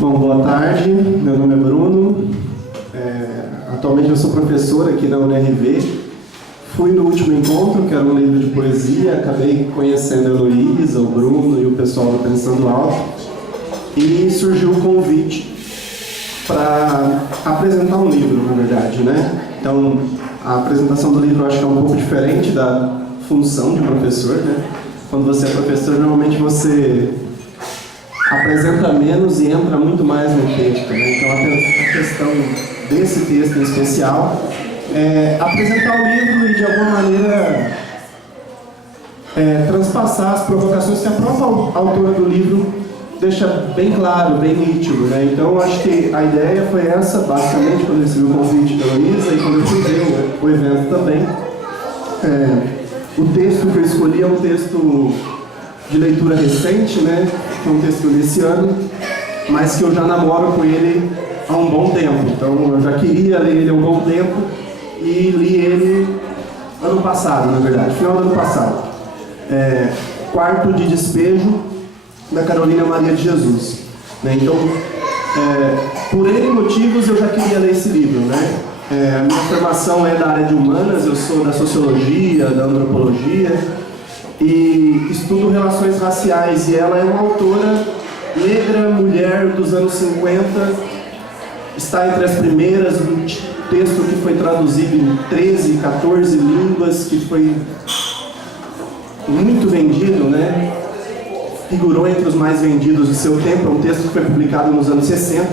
Bom, boa tarde, meu nome é Bruno, atualmente eu sou professor aqui na UNRV. Fui no último encontro, que era um livro de poesia, acabei conhecendo a Heloísa, o Bruno e o pessoal do Pensando Alto, e surgiu o convite para apresentar um livro, na verdade, né? Então, a apresentação do livro eu acho que é um pouco diferente da função de professor, né? Quando você é professor, normalmente você apresenta menos e entra muito mais no texto, né? Então a questão desse texto em especial é apresentar o livro e de alguma maneira transpassar as provocações que a própria autora do livro deixa bem claro, bem nítido, né? Então acho que a ideia foi essa, basicamente, quando eu recebi o convite da Luísa e quando eu fui ver o evento também. O texto que eu escolhi é um texto de leitura recente, né? É um texto desse ano, mas que eu já namoro com ele há um bom tempo. Então eu já queria ler ele há um bom tempo e li ele ano passado, na verdade, final do ano passado. Quarto de Despejo, da Carolina Maria de Jesus. Né? Então, por N motivos eu já queria ler esse livro, né? A minha formação é da área de humanas, eu sou da sociologia, da antropologia, e estudo relações raciais, e ela é uma autora negra, mulher dos anos 50, está entre as primeiras, um texto que foi traduzido em 13, 14 línguas, que foi muito vendido, né? Figurou entre os mais vendidos do seu tempo. É um texto que foi publicado nos anos 60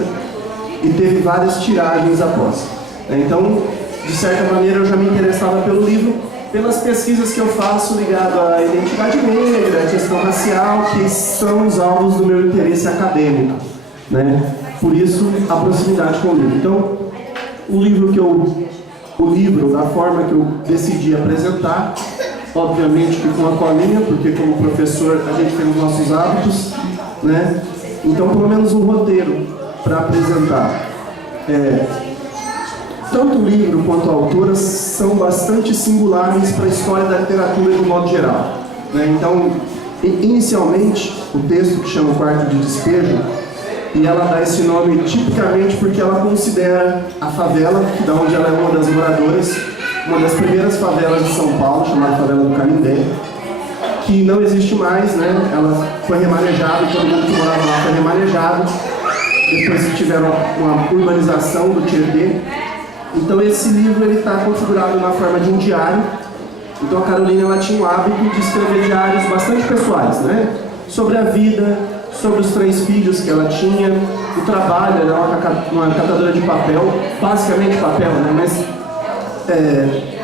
e teve várias tiragens após. Então, de certa maneira, eu já me interessava pelo livro, pelas pesquisas que eu faço ligado à identidade negra, à questão racial, que são os alvos do meu interesse acadêmico, né? Por isso, a proximidade com o livro. Então, o livro, da forma que eu decidi apresentar, obviamente que com a colinha, porque como professor a gente tem os nossos hábitos, né? Então, pelo menos um roteiro para apresentar. Tanto o livro quanto a autora são bastante singulares para a história da literatura de um modo geral, né? Então, inicialmente, o texto que chama Quarto de Despejo, e ela dá esse nome tipicamente porque ela considera a favela, da onde ela é uma das moradoras, uma das primeiras favelas de São Paulo, chamada Favela do Canindé, que não existe mais, né? Ela foi remanejada, todo mundo que morava lá foi remanejado, depois tiveram uma urbanização do Tietê. Então esse livro está configurado na forma de um diário. Então a Carolina ela tinha o hábito de escrever diários bastante pessoais, né? Sobre a vida, sobre os 3 filhos que ela tinha, o trabalho, ela era uma catadora de papel, basicamente papel, né? Mas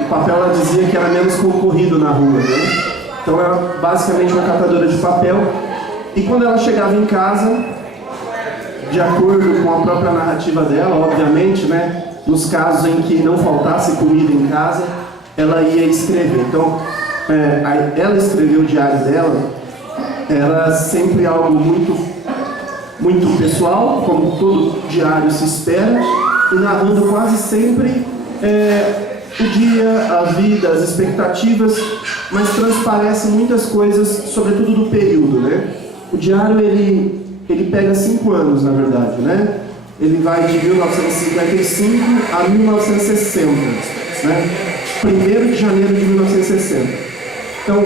o papel ela dizia que era menos concorrido na rua, né? Então era basicamente uma catadora de papel. E quando ela chegava em casa, de acordo com a própria narrativa dela, obviamente, né? Nos casos em que não faltasse comida em casa, ela ia escrever. Então, ela escreveu o diário dela, era sempre algo muito, muito pessoal, como todo diário se espera, e narrando quase sempre o dia, a vida, as expectativas, mas transparecem muitas coisas, sobretudo do período, né? O diário, ele pega 5 anos, na verdade, né? Ele vai de 1955 a 1960, né? 1º de janeiro de 1960. Então,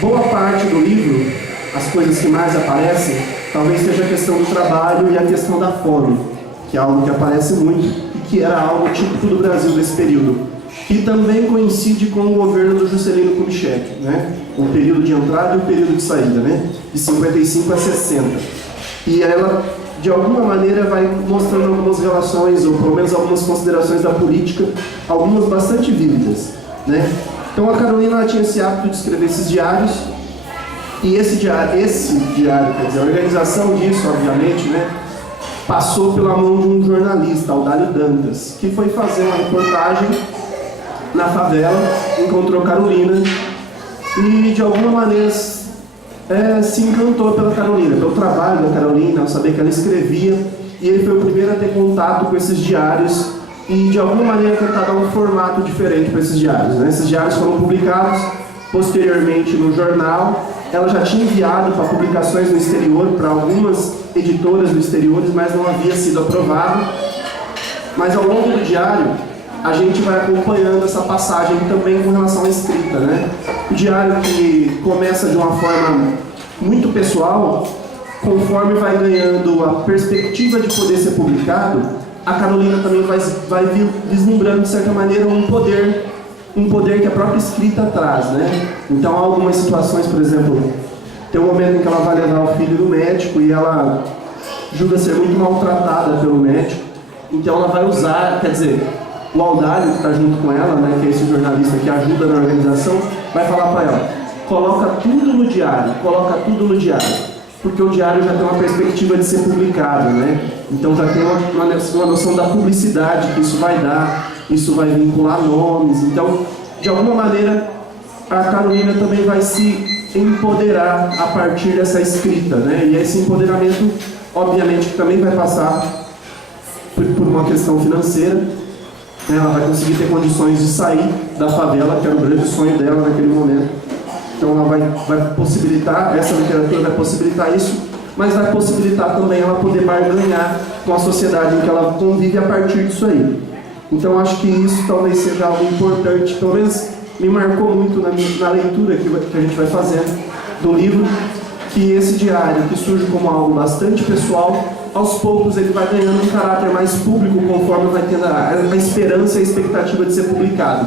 boa parte do livro, as coisas que mais aparecem, talvez seja a questão do trabalho e a questão da fome, que é algo que aparece muito e que era algo típico do Brasil desse período, que também coincide com o governo do Juscelino Kubitschek, né? O período de entrada e o período de saída, né? De 55 a 60. E ela, de alguma maneira, vai mostrando algumas relações, ou pelo menos algumas considerações da política, algumas bastante vívidas, né? Então a Carolina ela tinha esse hábito de escrever esses diários, e esse diário, quer dizer, a organização disso, obviamente, né, passou pela mão de um jornalista, Audálio Dantas, que foi fazer uma reportagem na favela, encontrou Carolina e de alguma maneira se encantou pela Carolina, pelo trabalho da Carolina, ao saber que ela escrevia, e ele foi o primeiro a ter contato com esses diários e de alguma maneira tentar dar um formato diferente para esses diários, né? Esses diários foram publicados posteriormente no jornal ela já tinha enviado para publicações no exterior, para algumas editoras no exterior, mas não havia sido aprovado. Mas ao longo do diário, a gente vai acompanhando essa passagem também com relação à escrita, né? O diário que começa de uma forma muito pessoal, conforme vai ganhando a perspectiva de poder ser publicado, a Carolina também vai vislumbrando, de certa maneira, um poder que a própria escrita traz, né? Então, há algumas situações, por exemplo, tem um momento em que ela vai levar o filho no médico e ela julga ser muito maltratada pelo médico, então ela vai usar, quer dizer, o Audálio, que está junto com ela, né, que é esse jornalista que ajuda na organização, vai falar para ela: coloca tudo no diário, porque o diário já tem uma perspectiva de ser publicado, né? Então já tem uma noção da publicidade que isso vai dar, isso vai vincular nomes. Então, de alguma maneira, a Carolina também vai se empoderar a partir dessa escrita, né? E esse empoderamento, obviamente, que também vai passar por uma questão financeira. Ela vai conseguir ter condições de sair da favela, que era o grande sonho dela naquele momento. Então ela vai possibilitar, essa literatura vai possibilitar isso, mas vai possibilitar também ela poder barganhar com a sociedade em que ela convive a partir disso aí. Então acho que isso talvez seja algo importante, pelo menos me marcou muito na leitura que a gente vai fazendo do livro, que esse diário, que surge como algo bastante pessoal, aos poucos ele vai ganhando um caráter mais público conforme vai tendo a esperança e a expectativa de ser publicado.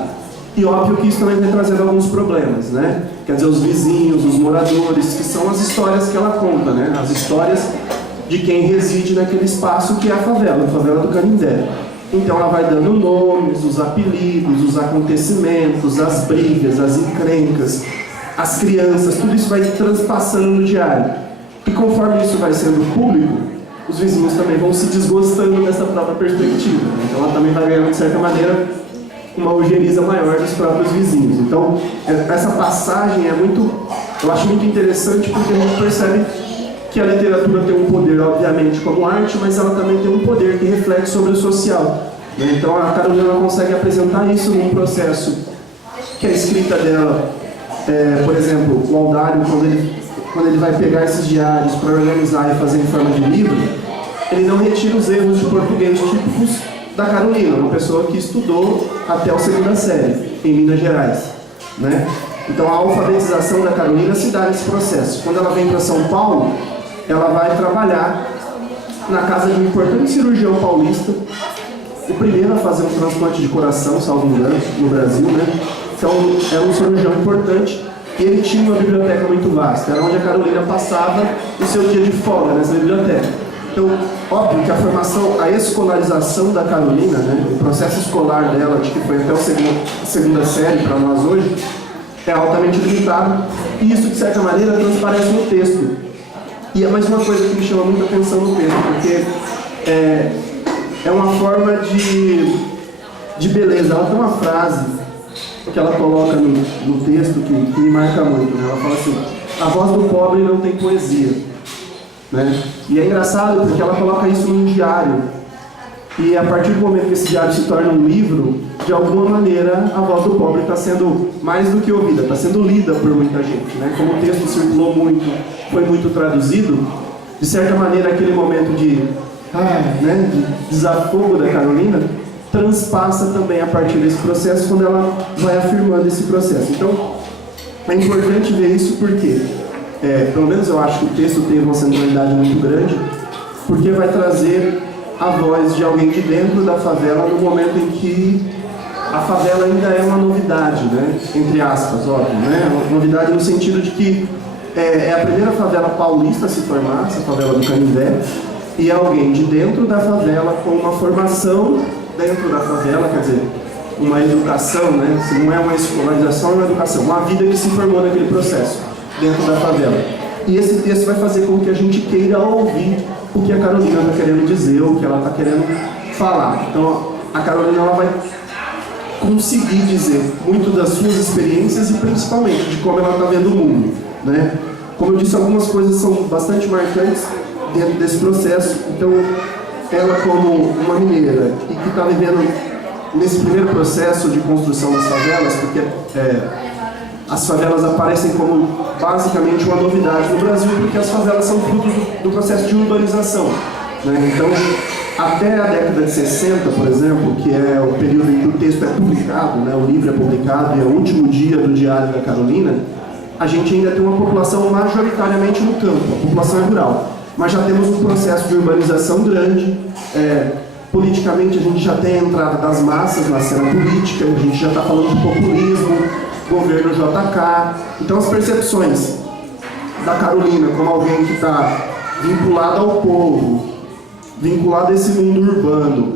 E óbvio que isso também vai trazendo alguns problemas, né? Quer dizer, os vizinhos, os moradores, que são as histórias que ela conta, né? As histórias de quem reside naquele espaço que é a favela do Canindé. Então ela vai dando nomes, os apelidos, os acontecimentos, as brigas, as encrencas, as crianças, tudo isso vai transpassando no diário. E conforme isso vai sendo público, os vizinhos também vão se desgostando dessa própria perspectiva. Então ela também vai ganhando, de certa maneira, uma ojeriza maior dos próprios vizinhos. Então, essa passagem eu acho muito interessante, porque a gente percebe que a literatura tem um poder, obviamente, como arte, mas ela também tem um poder que reflete sobre o social, né? Então a Carolina consegue apresentar isso num processo que a escrita dela, por exemplo, o Audálio, quando ele vai pegar esses diários para organizar e fazer em forma de livro, ele não retira os erros de português típicos da Carolina, uma pessoa que estudou até a segunda série em Minas Gerais, né? Então a alfabetização da Carolina se dá nesse processo. Quando ela vem para São Paulo, ela vai trabalhar na casa de um importante cirurgião paulista, o primeiro a fazer um transplante de coração, salvo engano, no Brasil, né? Então era um cirurgião importante e ele tinha uma biblioteca muito vasta, era onde a Carolina passava o seu dia de folga, nessa biblioteca. Então, óbvio que a formação, a escolarização da Carolina, né, o processo escolar dela, de que foi até a segunda série para nós hoje, é altamente limitado, e isso, de certa maneira, transparece no texto. E é mais uma coisa que me chama muita atenção no texto, porque é uma forma de beleza. Ela tem uma frase que ela coloca no texto que me marca muito, né? Ela fala assim: a voz do pobre não tem poesia, né? E é engraçado porque ela coloca isso num diário, e a partir do momento que esse diário se torna um livro, de alguma maneira a voz do pobre está sendo mais do que ouvida, está sendo lida por muita gente, né? Como o texto circulou muito, foi muito traduzido, de certa maneira aquele momento de desafogo da Carolina transpassa também a partir desse processo, quando ela vai afirmando esse processo. Então é importante ver isso porque pelo menos eu acho que o texto tem uma centralidade muito grande, porque vai trazer a voz de alguém de dentro da favela no momento em que a favela ainda é uma novidade, né? Entre aspas, óbvio, né? Uma novidade no sentido de que é a primeira favela paulista a se formar, essa favela do Canindé, e é alguém de dentro da favela com uma formação dentro da favela, quer dizer, uma educação, né? Se não é uma escolarização, é uma educação, uma vida que se formou naquele processo dentro da favela. E esse texto vai fazer com que a gente queira ouvir o que a Carolina está querendo dizer, o que ela está querendo falar. Então a Carolina ela vai conseguir dizer muito das suas experiências e principalmente de como ela está vendo o mundo, né? Como eu disse, algumas coisas são bastante marcantes dentro desse processo. Então ela, como uma mineira e que está vivendo nesse primeiro processo de construção das favelas, porque as favelas aparecem como basicamente uma novidade no Brasil, porque as favelas são frutos do processo de urbanização, né? Então, até a década de 60, por exemplo, que é o período em que o texto é publicado, né, o livro é publicado e é o último dia do Diário da Carolina, a gente ainda tem uma população majoritariamente no campo, a população é rural. Mas já temos um processo de urbanização grande, politicamente a gente já tem a entrada das massas na cena política, a gente já está falando de populismo, governo JK. Então as percepções da Carolina como alguém que está vinculada ao povo, vinculado a esse mundo urbano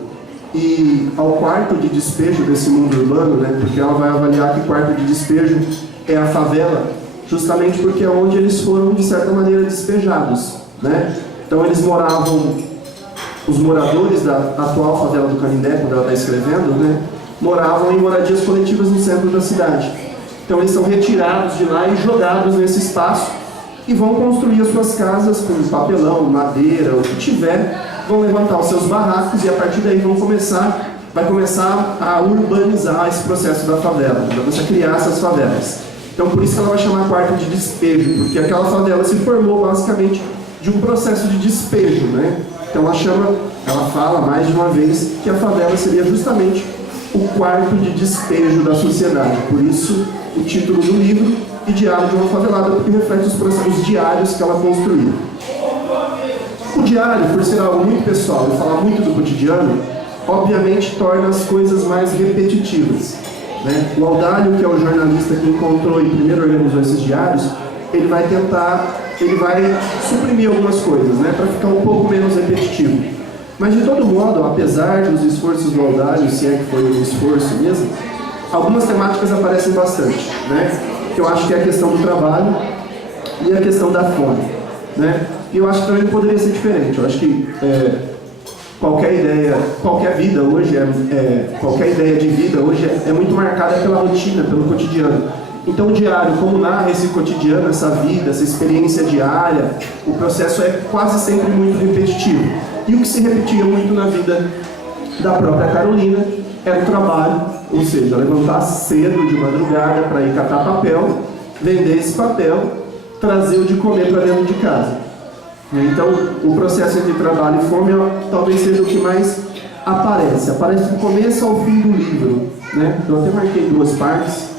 e ao quarto de despejo desse mundo urbano, né, porque ela vai avaliar que o quarto de despejo é a favela, justamente porque é onde eles foram, de certa maneira, despejados, né? Então eles moravam, os moradores da atual favela do Canindé, quando ela está escrevendo, né, moravam em moradias coletivas no centro da cidade. Então eles são retirados de lá e jogados nesse espaço e vão construir as suas casas com papelão, madeira, o que tiver, vão levantar os seus barracos e a partir daí vai começar a urbanizar esse processo da favela, vai começar a criar essas favelas. Então por isso que ela vai chamar quarto de despejo, porque aquela favela se formou basicamente de um processo de despejo, né? Então ela fala mais de uma vez que a favela seria justamente o quarto de despejo da sociedade. Por isso o título do livro e Diário de uma Favelada, porque reflete os diários que ela construiu. O diário, por ser algo muito pessoal e falar muito do cotidiano, obviamente torna as coisas mais repetitivas, né? O Audálio, que é o jornalista que encontrou e primeiro organizou esses diários, ele vai suprimir algumas coisas, né, para ficar um pouco menos repetitivo. Mas de todo modo, apesar dos esforços do Audálio, se é que foi um esforço mesmo, algumas temáticas aparecem bastante, né? Que eu acho que é a questão do trabalho e a questão da fome, né? E eu acho que também poderia ser diferente. Eu acho que qualquer ideia de vida hoje é muito marcada pela rotina, pelo cotidiano. Então o diário, como narra esse cotidiano, essa vida, essa experiência diária, o processo é quase sempre muito repetitivo. E o que se repetia muito na vida da própria Carolina era o trabalho, ou seja, levantar cedo de madrugada para ir catar papel, vender esse papel, trazer o de comer para dentro de casa. Então, o processo entre trabalho e fome talvez seja o que mais aparece do começo ao fim do livro, né? Eu até marquei duas partes,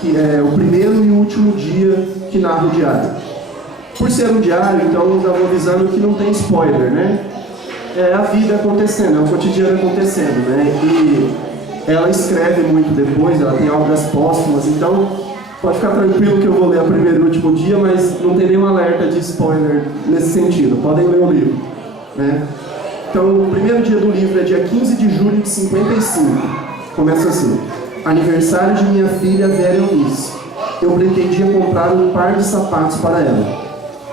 que é o primeiro e o último dia que narra o diário. Por ser um diário, então eu já vou avisando que não tem spoiler, né? É a vida acontecendo, é o cotidiano acontecendo, né? E ela escreve muito depois, ela tem obras póstumas, então pode ficar tranquilo que eu vou ler o primeiro e o último dia, mas não tem nenhum alerta de spoiler nesse sentido, podem ler o livro, né? Então, o primeiro dia do livro é dia 15 de julho de 55, começa assim: aniversário de minha filha Vera Eunice. Eu pretendia comprar um par de sapatos para ela,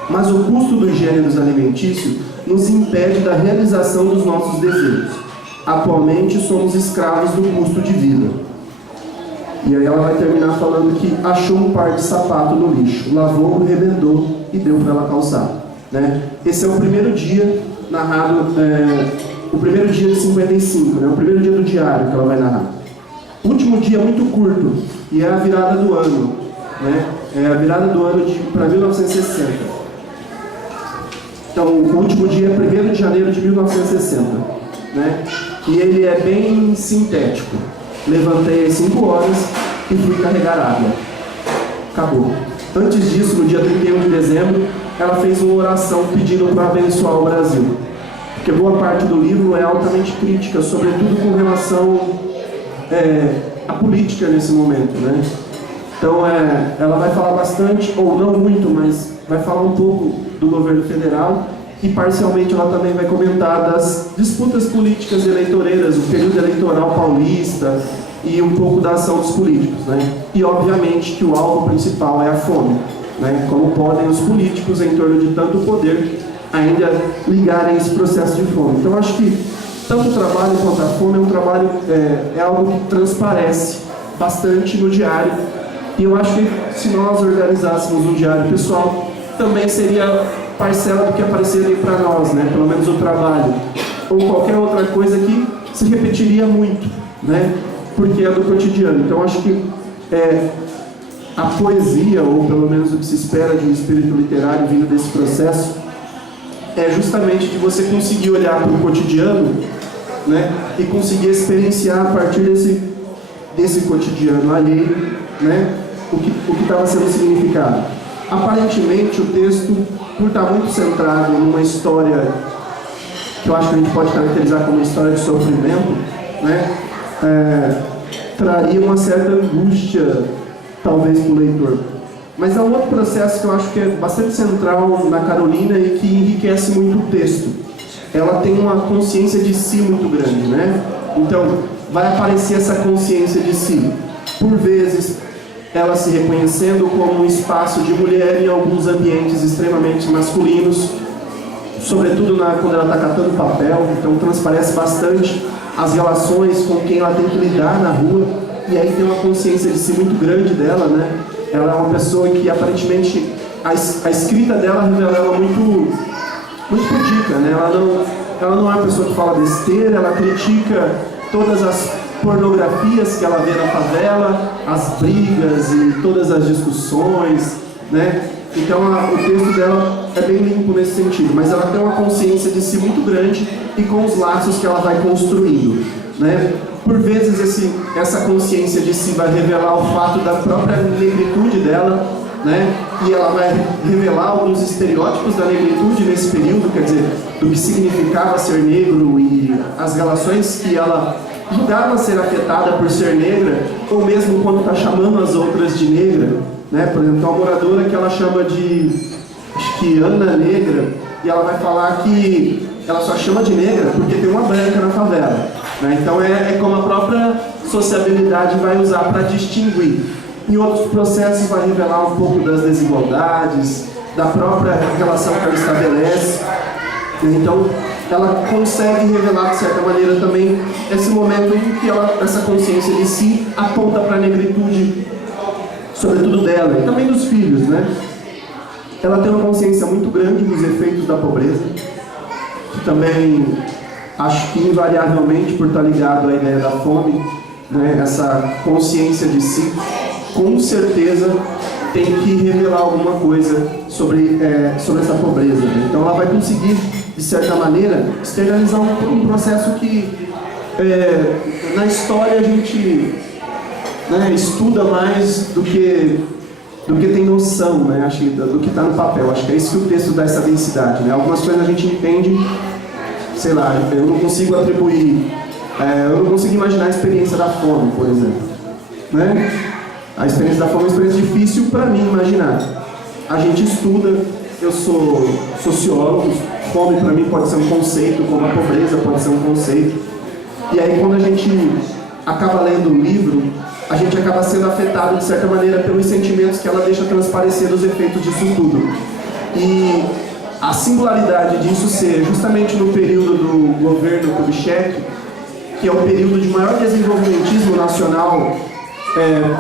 mas o custo dos gêneros alimentícios nos impede da realização dos nossos desejos. Atualmente somos escravos do custo de vida. E aí ela vai terminar falando que achou um par de sapato no lixo, lavou, rebendou e deu para ela calçar, né? Esse é o primeiro dia narrado, o primeiro dia de 55, né? O primeiro dia do diário que ela vai narrar. O último dia é muito curto e é a virada do ano, né? É a virada do ano para 1960. Então, o último dia é 1º de janeiro de 1960, né? E ele é bem sintético. Levantei às 5 horas e fui carregar água. Acabou. Antes disso, no dia 31 de dezembro, ela fez uma oração pedindo para abençoar o Brasil. Porque boa parte do livro é altamente crítica, sobretudo com relação à política nesse momento, né? Então, ela vai falar bastante, ou não muito, mas vai falar um pouco do governo federal e parcialmente ela também vai comentar das disputas políticas eleitoreiras, o período eleitoral paulista e um pouco da ação dos políticos, né? E obviamente que o alvo principal é a fome, né? Como podem os políticos, em torno de tanto poder, ainda ligarem esse processo de fome. Então acho que tanto o trabalho quanto a fome é algo que transparece bastante no diário. E eu acho que se nós organizássemos um diário pessoal, também seria parcela do que apareceria para nós, né? Pelo menos o trabalho. Ou qualquer outra coisa que se repetiria muito, né? Porque é do cotidiano. Então acho que a poesia, ou pelo menos o que se espera de um espírito literário vindo desse processo, é justamente de você conseguir olhar para o cotidiano, né, e conseguir experienciar a partir desse cotidiano alheio, né, o que estava sendo significado. Aparentemente, o texto, por estar muito centrado numa história que eu acho que a gente pode caracterizar como uma história de sofrimento, né, traria uma certa angústia, talvez, para o leitor. Mas há um outro processo que eu acho que é bastante central na Carolina e que enriquece muito o texto. Ela tem uma consciência de si muito grande, né? Então, vai aparecer essa consciência de si. Por vezes, ela se reconhecendo como um espaço de mulher em alguns ambientes extremamente masculinos, sobretudo quando ela está catando papel, então transparece bastante as relações com quem ela tem que lidar na rua, e aí tem uma consciência de si muito grande dela, né? Ela é uma pessoa que aparentemente a escrita dela revela ela muito pudica, né? Ela não é uma pessoa que fala besteira, ela critica todas as pornografias que ela vê na favela, as brigas e todas as discussões, né? Então o texto dela é bem limpo nesse sentido, mas ela tem uma consciência de si muito grande e com os laços que ela vai construindo, né? Por vezes essa consciência de si vai revelar o fato da própria negritude dela, né? E ela vai revelar alguns estereótipos da negritude nesse período, quer dizer, do que significava ser negro e as relações que ela julgava ser afetada por ser negra, ou mesmo quando está chamando as outras de negra, né? Por exemplo, uma moradora que ela chama de, acho que Ana Negra, e ela vai falar que ela só chama de negra porque tem uma branca na favela, né? Então é como a própria sociabilidade vai usar para distinguir. Em outros processos vai revelar um pouco das desigualdades, da própria relação que ela estabelece. Então ela consegue revelar de certa maneira também esse momento em que essa consciência de si aponta para a negritude, sobretudo dela e também dos filhos, né? Ela tem uma consciência muito grande dos efeitos da pobreza, que também acho que invariavelmente, por estar ligado à ideia da fome, né, essa consciência de si, com certeza tem que revelar alguma coisa sobre essa pobreza, né? Então ela vai conseguir, de certa maneira, externalizar um processo que na história a gente, né, estuda mais do que tem noção, né, acho que, do que está no papel. Acho que é isso que o texto dá essa densidade, né? Algumas coisas a gente entende, sei lá, eu não consigo atribuir, eu não consigo imaginar a experiência da fome, por exemplo, né? A experiência da fome é uma experiência difícil para mim imaginar. A gente estuda, eu sou sociólogo, fome para mim pode ser um conceito, como a pobreza pode ser um conceito. E aí quando a gente acaba lendo o livro, a gente acaba sendo afetado de certa maneira pelos sentimentos que ela deixa transparecer dos efeitos disso tudo. E a singularidade disso ser justamente no período do governo Kubitschek, que é o período de maior desenvolvimentismo nacional,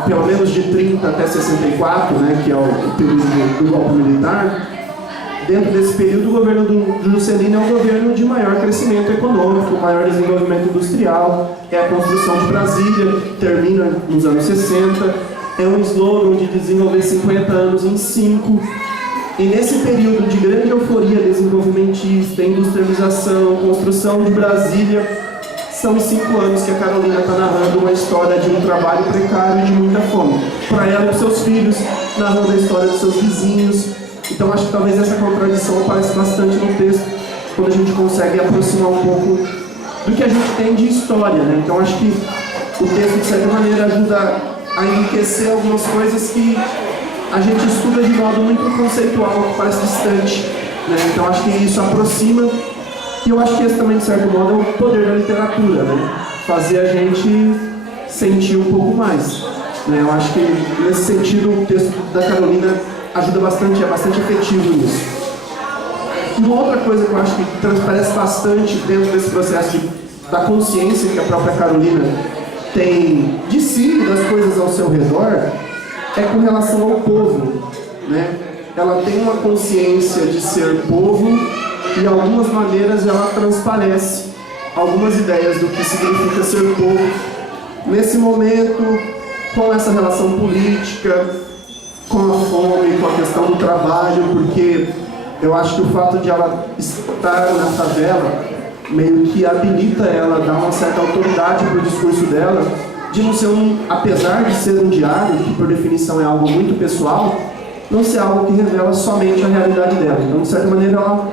pelo menos de 30 até 64, né, que é o período do golpe militar. Dentro desse período, o governo do Juscelino é o governo de maior crescimento econômico, maior desenvolvimento industrial, é a construção de Brasília, termina nos anos 60, é um slogan de desenvolver 50 anos em 5. E nesse período de grande euforia desenvolvimentista, industrialização, construção de Brasília, são os 5 anos que a Carolina está narrando uma história de um trabalho precário e de muita fome. Para ela e para seus filhos, narrando a história dos seus vizinhos. Então acho que talvez essa contradição aparece bastante no texto, quando a gente consegue aproximar um pouco do que a gente tem de história, né? Então acho que o texto, de certa maneira, ajuda a enriquecer algumas coisas que a gente estuda de modo muito conceitual, que parece distante, né? Então acho que isso aproxima. E eu acho que esse também, de certo modo, é o poder da literatura, né? Fazer a gente sentir um pouco mais, né? Eu acho que, nesse sentido, o texto da Carolina ajuda bastante, é bastante efetivo nisso. E uma outra coisa que eu acho que transparece bastante dentro desse processo da consciência que a própria Carolina tem de si e das coisas ao seu redor, é com relação ao povo, né? Ela tem uma consciência de ser povo, e de algumas maneiras ela transparece algumas ideias do que significa ser povo nesse momento, com essa relação política, com a fome, com a questão do trabalho, porque eu acho que o fato de ela estar na favela meio que habilita ela, dá uma certa autoridade para o discurso dela, de não ser apesar de ser um diário, que por definição é algo muito pessoal, não ser algo que revela somente a realidade dela. Então, de certa maneira, ela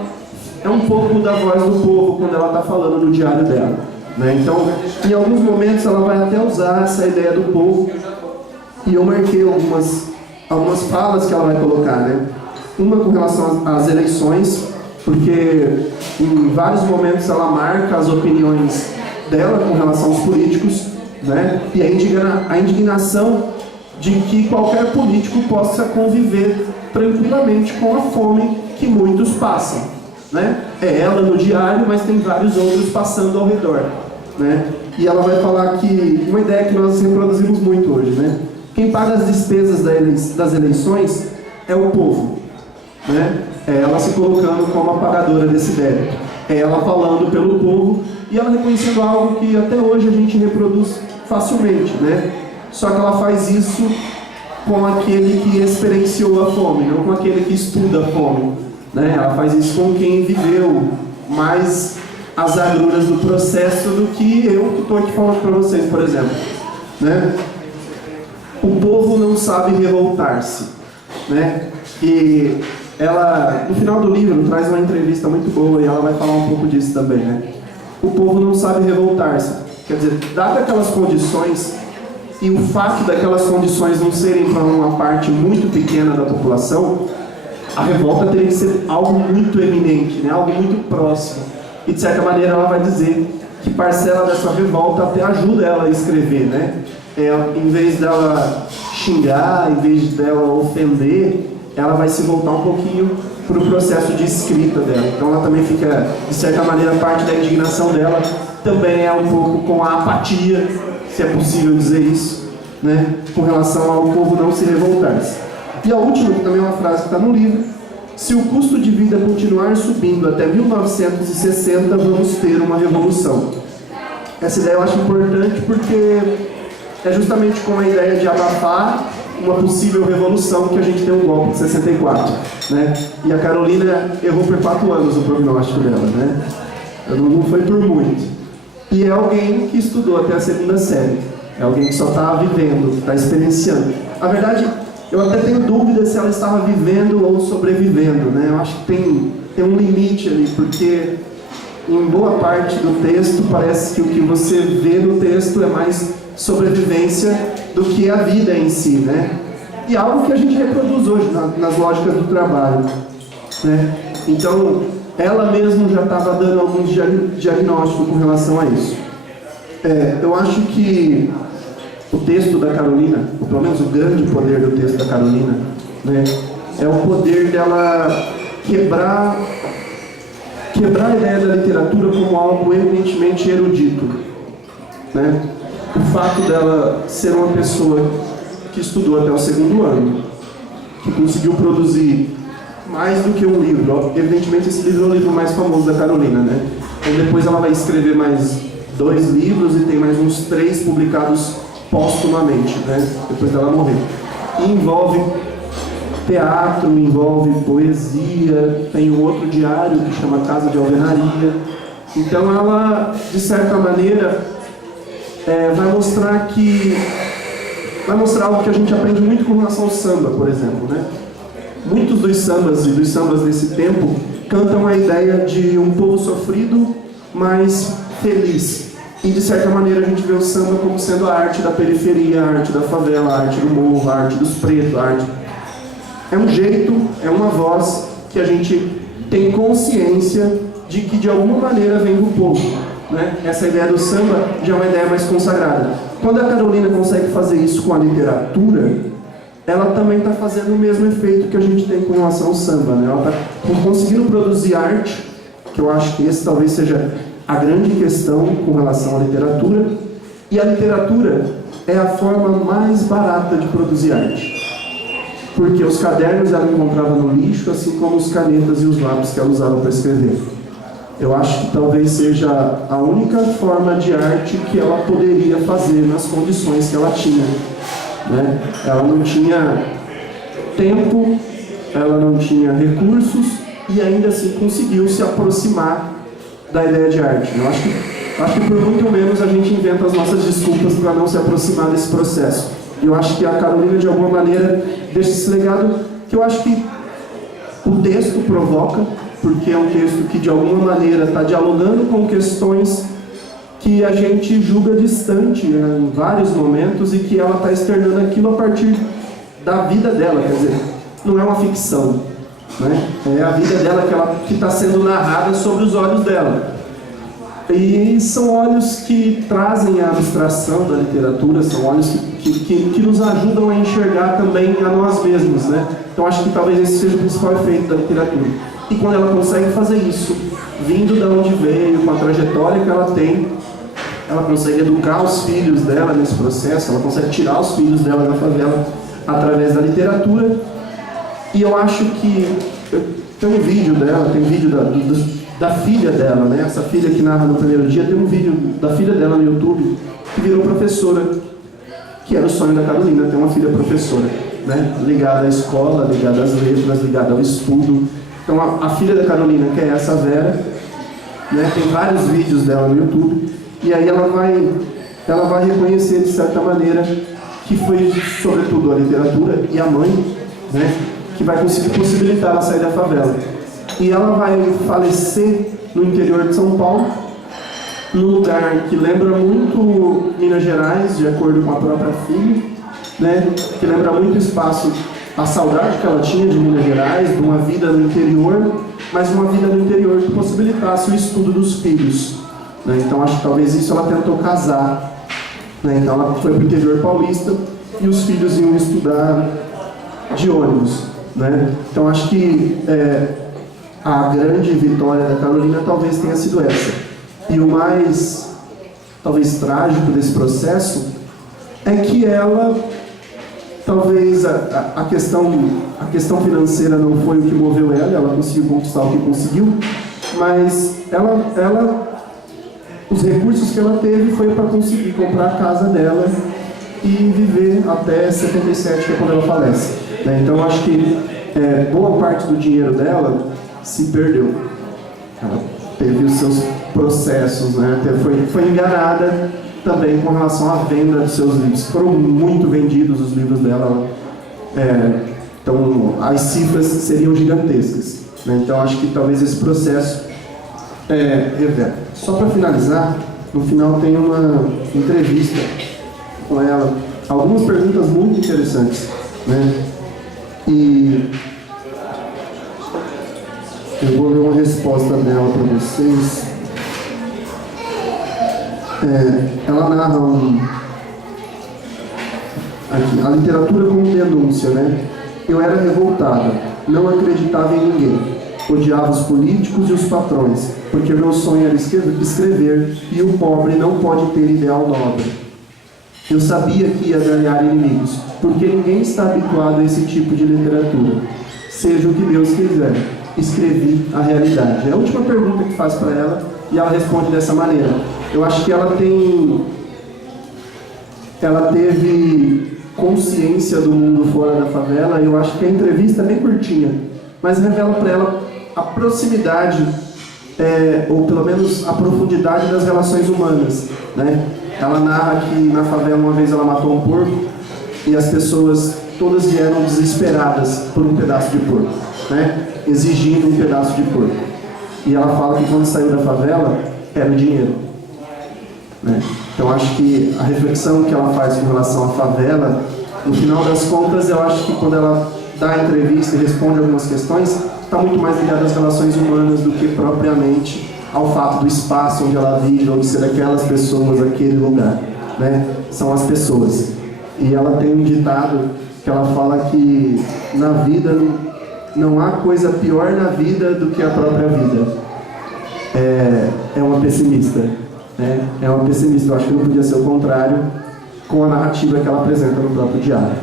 é um pouco da voz do povo quando ela está falando no diário dela, né? Então, em alguns momentos, ela vai até usar essa ideia do povo, e eu marquei algumas falas que ela vai colocar, né? Uma com relação às eleições, porque em vários momentos ela marca as opiniões dela com relação aos políticos, né? E a indignação de que qualquer político possa conviver tranquilamente com a fome que muitos passam, né? É ela no diário, mas tem vários outros passando ao redor, né? E ela vai falar que uma ideia que nós reproduzimos muito hoje, né? Quem paga as despesas das eleições é o povo, né? É ela se colocando como a pagadora desse débito. É ela falando pelo povo e ela reconhecendo algo que até hoje a gente reproduz facilmente, né? Só que ela faz isso com aquele que experienciou a fome, não com aquele que estuda a fome, né? Ela faz isso com quem viveu mais as agruras do processo do que eu que estou aqui falando para vocês, por exemplo, né? O povo não sabe revoltar-se, né? E ela, no final do livro, traz uma entrevista muito boa e ela vai falar um pouco disso também, né? O povo não sabe revoltar-se. Quer dizer, dadas aquelas condições e o fato daquelas condições não serem para uma parte muito pequena da população, a revolta teria que ser algo muito eminente, né? Algo muito próximo. E de certa maneira ela vai dizer que parcela dessa revolta até ajuda ela a escrever, né? Em vez dela xingar, em vez dela ofender, ela vai se voltar um pouquinho para o processo de escrita dela. Então ela também fica, de certa maneira, parte da indignação dela também é um pouco com a apatia, se é possível dizer isso, né? Com relação ao povo não se revoltar-se. E a última, que também é uma frase que está no livro: se o custo de vida continuar subindo até 1960, vamos ter uma revolução. Essa ideia eu acho importante porque é justamente com a ideia de abafar uma possível revolução que a gente tem um golpe de 64, né? E a Carolina errou por 4 anos o prognóstico dela, né? Não foi por muito. E é alguém que estudou até a 2ª série. É alguém que só está vivendo, que está experienciando. Na verdade, eu até tenho dúvida se ela estava vivendo ou sobrevivendo, né? Eu acho que tem um limite ali, porque em boa parte do texto parece que o que você vê no texto é mais sobrevivência do que a vida em si, né? E algo que a gente reproduz hoje nas lógicas do trabalho, né? Então, ela mesma já estava dando alguns diagnósticos com relação a isso. Eu acho que o texto da Carolina, ou pelo menos o grande poder do texto da Carolina, né, é o poder dela quebrar a ideia da literatura como algo eminentemente erudito, né? O fato dela ser uma pessoa que estudou até o 2º ano, que conseguiu produzir mais do que um livro. Evidentemente esse livro é o livro mais famoso da Carolina, né? E depois ela vai escrever mais 2 livros e tem mais uns 3 publicados póstumamente, né? Depois dela morrer. E envolve teatro, envolve poesia, tem um outro diário que chama Casa de Alvenaria. Então ela, de certa maneira, vai mostrar algo que a gente aprende muito com relação ao samba, por exemplo, né? Muitos dos sambas desse tempo cantam a ideia de um povo sofrido, mas feliz. E de certa maneira a gente vê o samba como sendo a arte da periferia, a arte da favela, a arte do morro, a arte dos pretos, a arte... É um jeito, é uma voz que a gente tem consciência de que de alguma maneira vem do povo, né? Essa ideia do samba já é uma ideia mais consagrada. Quando a Carolina consegue fazer isso com a literatura, ela também está fazendo o mesmo efeito que a gente tem com relação ao samba, né? Ela está conseguindo produzir arte, que eu acho que esse talvez seja a grande questão com relação à literatura, e a literatura é a forma mais barata de produzir arte, porque os cadernos ela encontrava no lixo, assim como os canetas e os lápis que ela usava para escrever. Eu acho que talvez seja a única forma de arte que ela poderia fazer nas condições que ela tinha, né? Ela não tinha tempo, ela não tinha recursos e ainda assim conseguiu se aproximar da ideia de arte. Eu acho que por muito menos a gente inventa as nossas desculpas para não se aproximar desse processo. E eu acho que a Carolina, de alguma maneira, deixa esse legado que eu acho que o texto provoca, porque é um texto que de alguma maneira está dialogando com questões que a gente julga distante, né, em vários momentos, e que ela está externando aquilo a partir da vida dela. Quer dizer, não é uma ficção, né? É a vida dela que está sendo narrada sobre os olhos dela. E são olhos que trazem a abstração da literatura, são olhos que nos ajudam a enxergar também a nós mesmos, né? Então acho que talvez esse seja o principal efeito da literatura. E quando ela consegue fazer isso, vindo de onde veio, com a trajetória que ela tem, ela consegue educar os filhos dela nesse processo, ela consegue tirar os filhos dela da favela através da literatura. E eu acho que tem um vídeo dela, tem um vídeo da filha dela, né? Essa filha que narra no primeiro dia, tem um vídeo da filha dela no YouTube que virou professora, que era o sonho da Carolina, ter uma filha professora, né? Ligada à escola, ligada às letras, ligada ao estudo. Então a filha da Carolina, que é essa Vera, né? Tem vários vídeos dela no YouTube, e aí ela vai reconhecer de certa maneira que foi sobretudo a literatura e a mãe, né, que vai conseguir possibilitar ela sair da favela. E ela vai falecer no interior de São Paulo, num lugar que lembra muito Minas Gerais, de acordo com a própria filha, né, que lembra muito o espaço, a saudade que ela tinha de Minas Gerais, de uma vida no interior, mas uma vida no interior que possibilitasse o estudo dos filhos, né? Então acho que talvez isso ela tentou casar, né? Então ela foi para o interior paulista e os filhos iam estudar de ônibus, né? Então acho que a grande vitória da Carolina talvez tenha sido essa. E o mais, talvez, trágico desse processo é que ela, talvez a questão financeira não foi o que moveu ela conseguiu conquistar o que conseguiu, mas os recursos que ela teve foi para conseguir comprar a casa dela e viver até 77, que é quando ela falece, né? Então eu acho que boa parte do dinheiro dela se perdeu. Ela teve os seus processos, né? Foi enganada também com relação à venda dos seus livros. Foram muito vendidos os livros dela, então as cifras seriam gigantescas, né? Então acho que talvez esse processo revela. Só para finalizar, no final tem uma entrevista com ela, algumas perguntas muito interessantes, né? E eu vou ler uma resposta dela para vocês. Ela narra aqui, a literatura como denúncia, né? Eu era revoltada, não acreditava em ninguém, odiava os políticos e os patrões, porque meu sonho era escrever e o pobre não pode ter ideal nobre. Eu sabia que ia ganhar inimigos, porque ninguém está habituado a esse tipo de literatura. Seja o que Deus quiser, escrevi a realidade. É a última pergunta que faz para ela e ela responde dessa maneira. Eu acho que ela teve consciência do mundo fora da favela. Eu acho que a entrevista é bem curtinha, mas revela para ela a proximidade, ou pelo menos a profundidade das relações humanas, né? Ela narra que na favela uma vez ela matou um porco e as pessoas todas vieram desesperadas por um pedaço de porco, né? Exigindo um pedaço de porco. E ela fala que quando saiu da favela era o dinheiro, né? Então acho que a reflexão que ela faz com relação à favela, no final das contas, eu acho que quando ela dá a entrevista e responde algumas questões, está muito mais ligada às relações humanas do que propriamente ao fato do espaço onde ela vive, ou de ser aquelas pessoas, aquele lugar, né? São as pessoas. E ela tem um ditado que ela fala que na vida não há coisa pior na vida do que a própria vida. É uma pessimista, né? É uma pessimista. Eu acho que não podia ser o contrário com a narrativa que ela apresenta no próprio diário.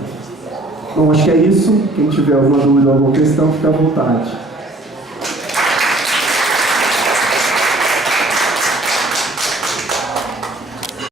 Bom, acho que é isso. Quem tiver alguma dúvida ou alguma questão, fica à vontade.